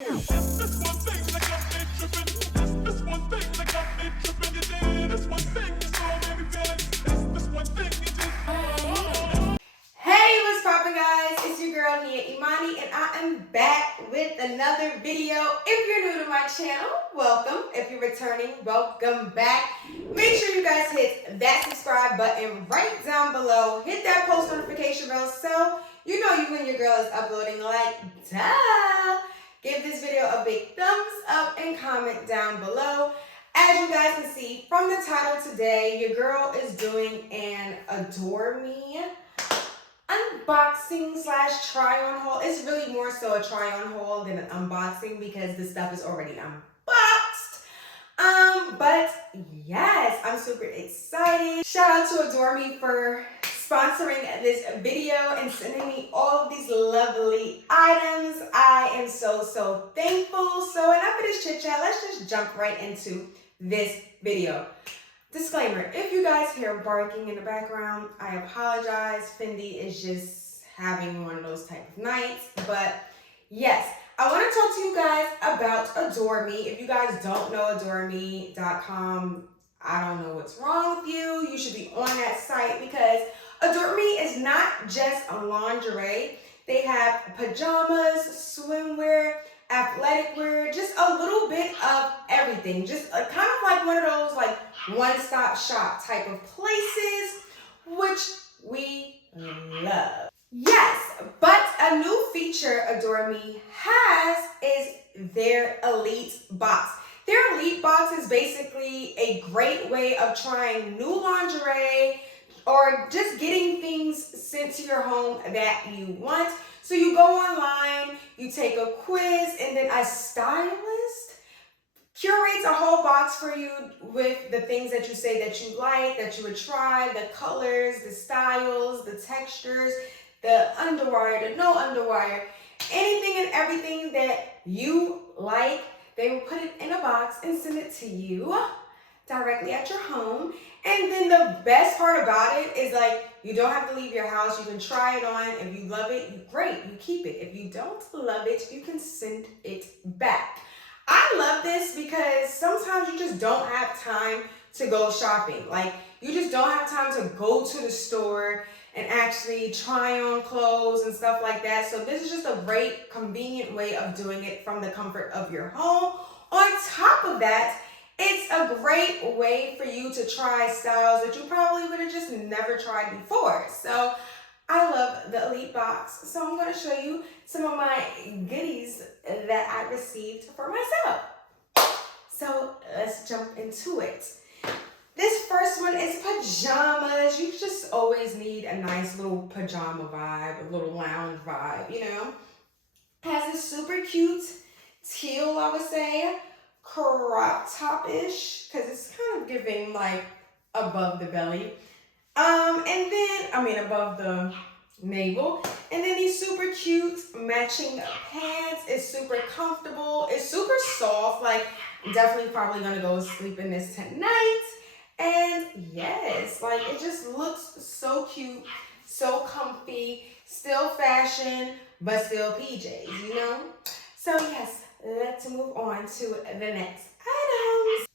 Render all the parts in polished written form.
Hey, what's poppin', guys? It's your girl Nia Imani, and I am back with another video. If you're new to my channel, welcome. If you're returning, welcome back. Make sure you guys hit that subscribe button right down below. Hit that post notification bell so you know when your girl is uploading, like, duh. Give this video a big thumbs up and comment down below. As you guys can see from the title today, your girl is doing an Adore Me unboxing slash try on haul. It's really more so a try on haul than an unboxing because the stuff is already unboxed. But yes, I'm super excited. Shout out to Adore Me for sponsoring this video and sending me all of these lovely items. I am so thankful. So enough of this chit chat, let's just jump right into this video. Disclaimer, if you guys hear barking in the background, I apologize. Fendi is just having one of those type of nights. But yes, I want to talk to you guys about Adore Me. If you guys don't know adoreme.com, I don't know what's wrong with you. You should be on that site because Adore Me is not just a lingerie. They have pajamas, swimwear, athletic wear, just a little bit of everything. Just kind of like one of those like one-stop shop type of places, which we love. Yes, but a new feature Adore Me has is their Elite Box. Their Elite Box is basically a great way of trying new lingerie or just getting things sent to your home that you want. So you go online, you take a quiz, and then a stylist curates a whole box for you with the things that you say that you like, that you would try, the colors, the styles, the textures, the underwire, the no underwire, anything and everything that you like. They will put it in a box and send it to you directly at your home. And then the best part about it is like you don't have to leave your house. You can try it on. If you love it, great, you keep it. If you don't love it, you can send it back. I love this because sometimes you just don't have time to go shopping. Like you just don't have time to go to the store and actually try on clothes and stuff like that. So this is just a great, convenient way of doing it from the comfort of your home. On top of that, it's a great way for you to try styles that you probably would have just never tried before. So I love the Elite Box. So I'm going to show you some of my goodies that I received for myself. So let's jump into it. This first one is pajamas. You just always need a nice little pajama vibe, a little lounge vibe, you know. It has this super cute teal, I would say, crop top-ish, because it's kind of giving like above the belly. Above the navel. And then these super cute matching pants. It's super comfortable. It's super soft. Like, definitely probably gonna go sleep in this tonight. And yes, like it just looks so cute, so comfy, still fashion, but still PJs, you know? So yes, let's move on to the next items.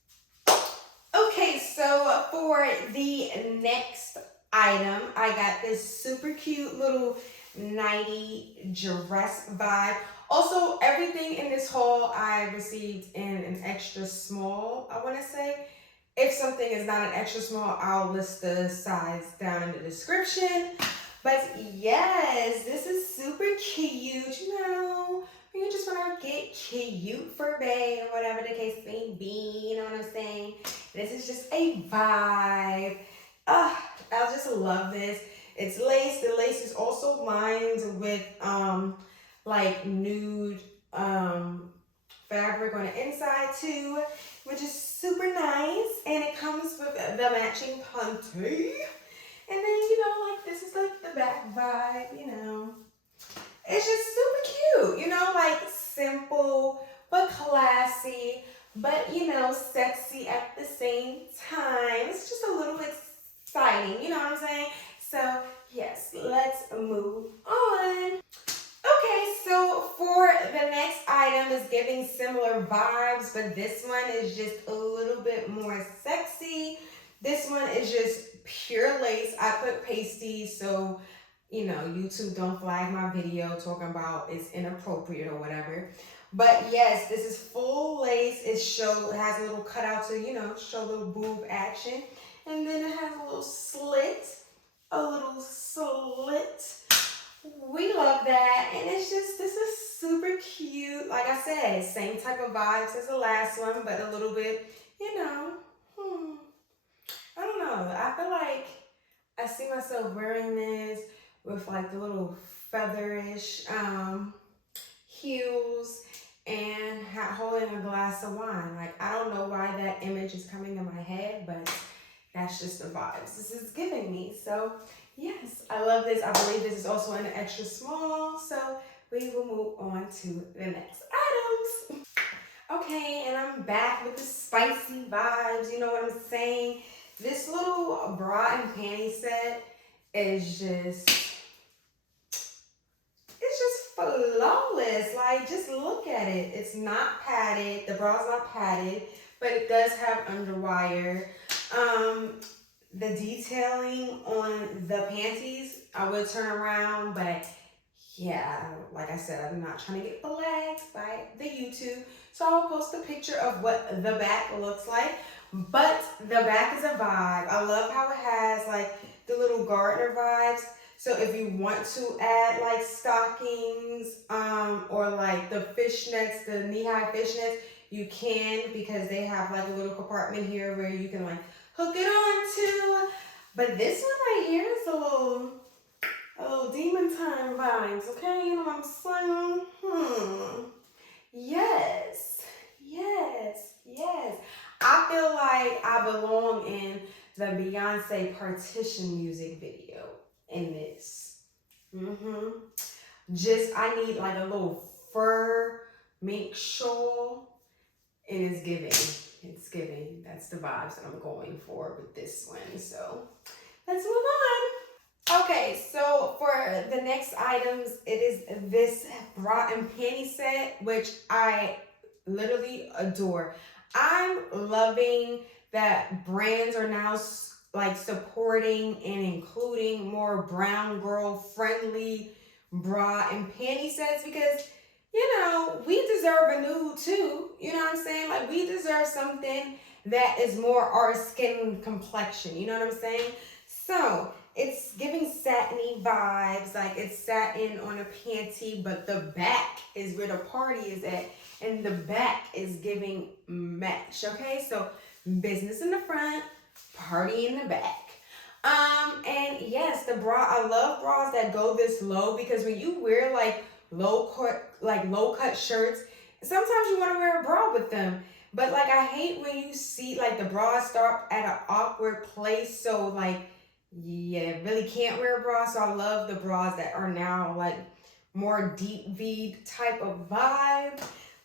Okay, so for the next item, I got this super cute little nighty dress vibe. Also, everything in this haul I received in an extra small, I want to say. If something is not an extra small, I'll list the size down in the description. But yes, this is super cute, you know. You just want to get cute for bae or whatever the case may be, you know what I'm saying? This is just a vibe. I just love this. It's lace. The lace is also lined with like nude fabric on the inside too, which is super nice. And it comes with the matching panty. And then, you know, like this is like the back vibe, you know. It's just super cute, you know, like simple but classy, but, you know, sexy at the same time. It's just a little exciting, you know what I'm saying? So, yes, let's move on. Okay, so for the next item is giving similar vibes, but this one is just a little bit more sexy. This one is just pure lace. I put pasty, so you know, YouTube don't flag my video talking about it's inappropriate or whatever. But yes, this is full lace. It has a little cutout to, you know, show a little boob action. And then it has a little slit. We love that. And it's just, this is super cute. Like I said, same type of vibes as the last one, but a little bit, you know, I don't know. I feel like I see myself wearing this with like the little featherish heels and holding a glass of wine. Like, I don't know why that image is coming in my head, but that's just the vibes this is giving me. So yes, I love this. I believe this is also an extra small. So we will move on to the next items. Okay, and I'm back with the spicy vibes. You know what I'm saying? This little bra and panty set is just flawless. Like, just look at it. It's not padded. The bra's not padded, but it does have underwire. The detailing on the panties, I would turn around, but yeah, like I said, I'm not trying to get flagged by the YouTube. So I'll post a picture of what the back looks like. But the back is a vibe. I love how it has like the little garter vibes. So if you want to add like stockings or like the fishnets, the knee-high fishnets, you can, because they have like a little compartment here where you can like hook it on to. But this one right here is a little demon time vibes, okay? You know what I'm saying? Yes. I feel like I belong in the Beyonce Partition music video in this. I need like a little fur mink shawl. It is giving. It's giving. That's the vibes that I'm going for with this one. So let's move on. Okay, so for the next items, it is this bra and panty set, which I literally adore. I'm loving that brands are now like supporting and including more brown girl friendly bra and panty sets, because you know, we deserve a nude too. You know what I'm saying? Like, we deserve something that is more our skin complexion. You know what I'm saying? So it's giving satiny vibes. Like, it's satin on a panty, but the back is where the party is at. And the back is giving match. Okay? So business in the front, party in the back. And yes, the bra, I love bras that go this low, because when you wear like low cut shirts, sometimes you want to wear a bra with them. But like, I hate when you see like the bras start at an awkward place. So like, yeah, really can't wear a bra. So I love the bras that are now like more deep V type of vibe.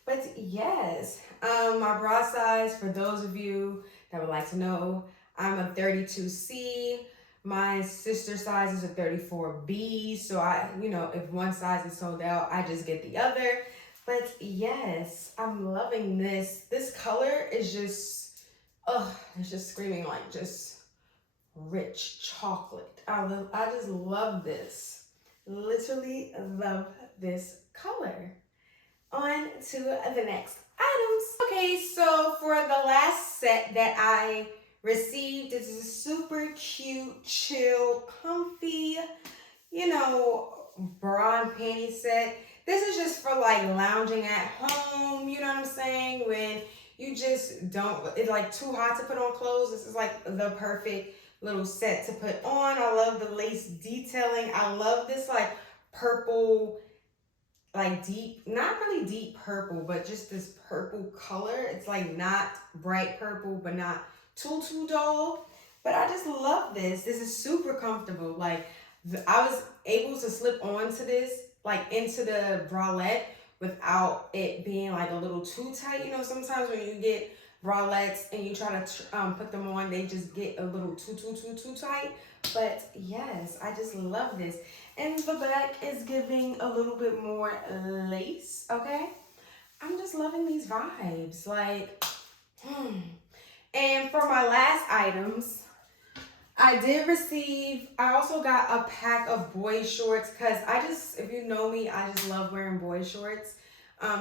But yes, my bra size, for those of you that would like to know, I'm a 32C. My sister size is a 34B. So you know, if one size is sold out, I just get the other. But yes, I'm loving this. This color is just, it's just screaming like just rich chocolate. I just love this. Literally love this color. On to the next items. Okay, so for the last set that I received, this is a super cute, chill, comfy, you know, bra and panty set. This is just for like lounging at home, you know what I'm saying? When you just don't, it's like too hot to put on clothes. This is like the perfect little set to put on. I love the lace detailing. I love this like purple, like deep, not really deep purple, but just this purple color. It's like not bright purple, but not too dull. But I just love this. This is super comfortable. Like, I was able to slip onto this, like into the bralette, without it being like a little too tight. You know, sometimes when you get bralettes and you try to put them on, they just get a little too tight. But yes, I just love this. And the back is giving a little bit more lace, okay? I'm just loving these vibes, like, And for my last items, I also got a pack of boy shorts because if you know me, I just love wearing boy shorts.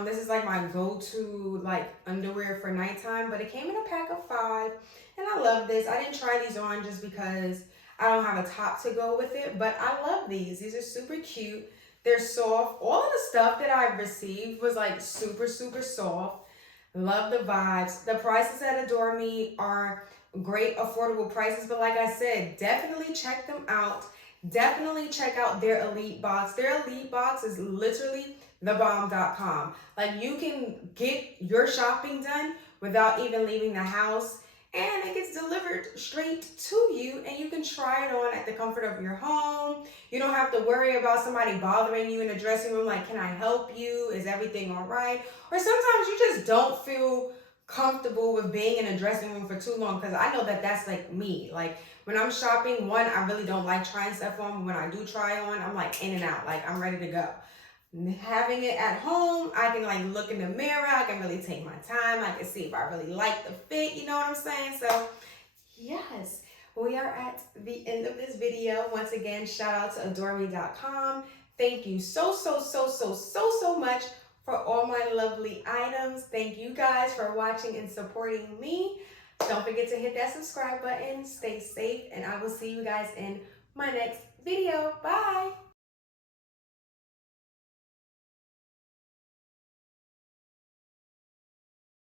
This is like my go-to like underwear for nighttime, but it came in a pack of 5 and I love this. I didn't try these on just because I don't have a top to go with it, but I love these. These are super cute. They're soft. All of the stuff that I've received was like super soft. Love the vibes. The prices at Adore Me are great, affordable prices, but like I said, definitely check them out. Definitely check out their Elite Box. Their Elite Box is literally thebomb.com. Like, you can get your shopping done without even leaving the house, and it gets delivered straight to you, and you can try it on at the comfort of your home. You don't have to worry about somebody bothering you in the dressing room like, can I help you? Is everything all right? Or sometimes you just don't feel comfortable with being in a dressing room for too long, because I know that that's like me. Like, when I'm shopping, one, I really don't like trying stuff on. When I do try on, I'm like in and out, like I'm ready to go. Having it at home, I can like look in the mirror, I can really take my time, I can see if I really like the fit, you know what I'm saying? So yes, we are at the end of this video. Once again, shout out to adoreme.com. Thank you so much for all my lovely items. Thank you guys for watching and supporting me. Don't forget to hit that subscribe button. Stay safe, and I will see you guys in my next video. Bye.